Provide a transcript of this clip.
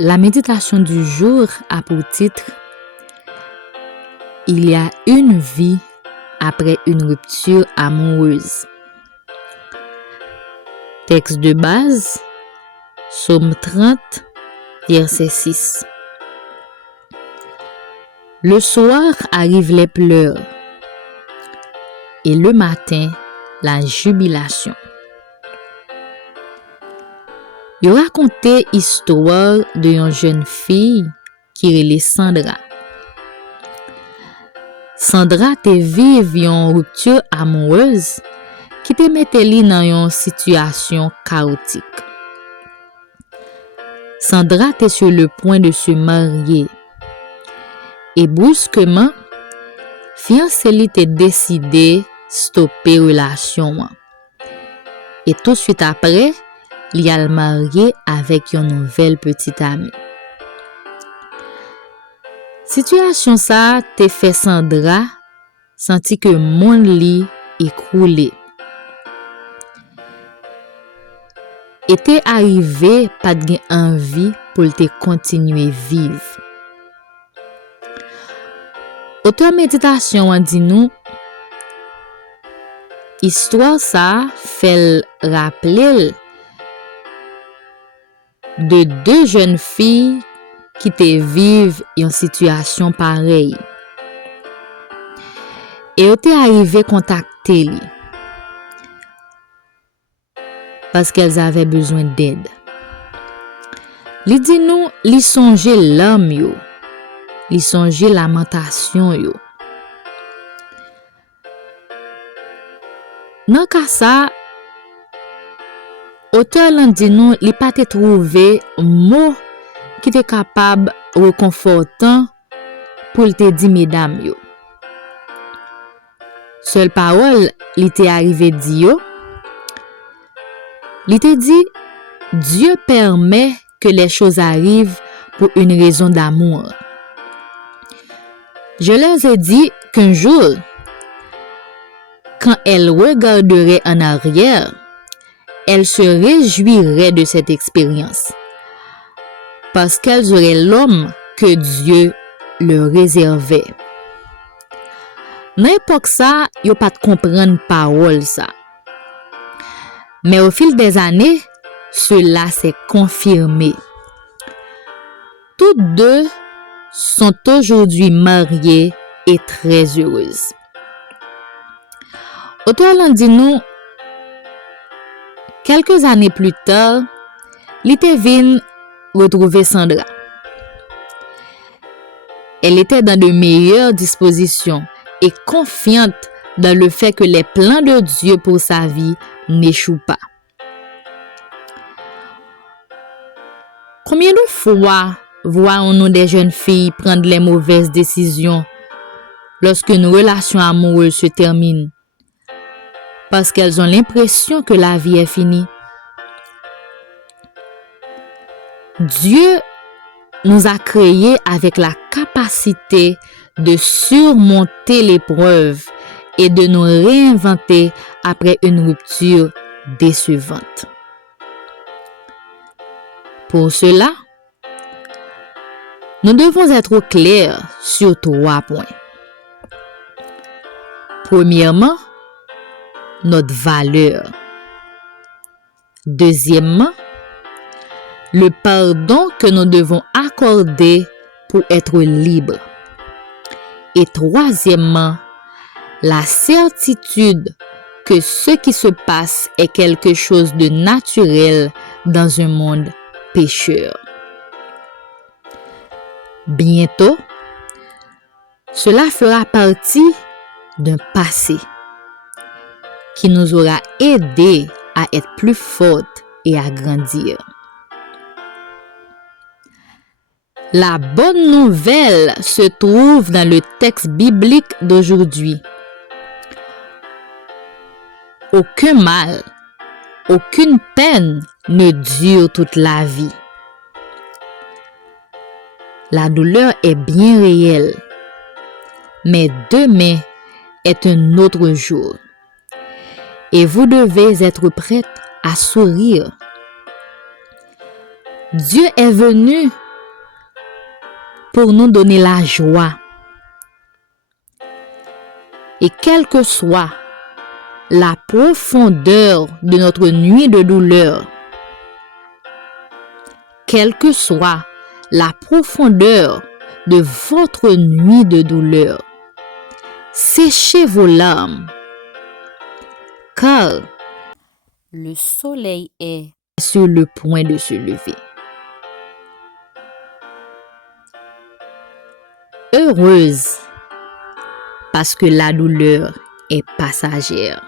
La méditation du jour a pour titre « Il y a une vie après une rupture amoureuse ». Texte de base, Psaume 30, verset 6. Le soir arrivent les pleurs et le matin, la jubilation. Il racontait l'histoire d'une jeune fille qui relait Sandra. Sandra te vive une rupture amoureuse qui te mettait dans une situation chaotique. Sandra était sur le point de se marier et brusquement, fiancé li te décidé stopper relation. Et tout de suite après, il a marié avec une nouvelle petite amie. Situation ça te fait Sandra senti que mon lit écroulé. Était arrivé pas de envie pour te continuer vivre. Auteur méditation a dit nous histoire ça fait rappeler de deux jeunes filles qui te vivent une situation pareille. Et étaient arrivées contacter lui parce qu'elles avaient besoin d'aide. Li dit nous, li songe l'âme yo, li songe lamentation yo. Dans cas ça, auteur l'en dit nous, li pas te trouver mot qui te capable réconfortant pour te dire mesdames yo. Seule parole li te arrivé dit yo. Li te dit Dieu permet que les choses arrivent pour une raison d'amour. Je leur ai dit qu'un jour, quand elles regarderaient en arrière, elles se réjouiraient de cette expérience parce qu'elles auraient l'homme que Dieu leur réservait. Dans l'époque ça, yo pas de comprendre parole ça. Mais au fil des années, cela s'est confirmé. Toutes deux sont aujourd'hui mariées et très heureuses. Auteur l'en dit nous, quelques années plus tard, li te vin retrouver Sandra. Elle était dans de meilleures dispositions et confiante dans le fait que les plans de Dieu pour sa vie n'échouent pas. Combien de fois voyons-nous des jeunes filles prendre les mauvaises décisions lorsqu'une relation amoureuse se termine parce qu'elles ont l'impression que la vie est finie? Dieu nous a créés avec la capacité de surmonter l'épreuve et de nous réinventer après une rupture décevante. Pour cela, nous devons être clairs sur 3 points. Premièrement, notre valeur. Deuxièmement, le pardon que nous devons accorder pour être libres. Et troisièmement, la certitude que ce qui se passe est quelque chose de naturel dans un monde pécheur. Bientôt, cela fera partie d'un passé qui nous aura aidés à être plus fortes et à grandir. La bonne nouvelle se trouve dans le texte biblique d'aujourd'hui. Aucun mal, aucune peine ne dure toute la vie. La douleur est bien réelle, mais demain est un autre jour. Et vous devez être prête à sourire. Dieu est venu pour nous donner la joie. Et quelle que soit la profondeur de notre nuit de douleur, quelle que soit la profondeur de votre nuit de douleur, séchez vos larmes, car le soleil est sur le point de se lever. Heureuse, parce que la douleur est passagère.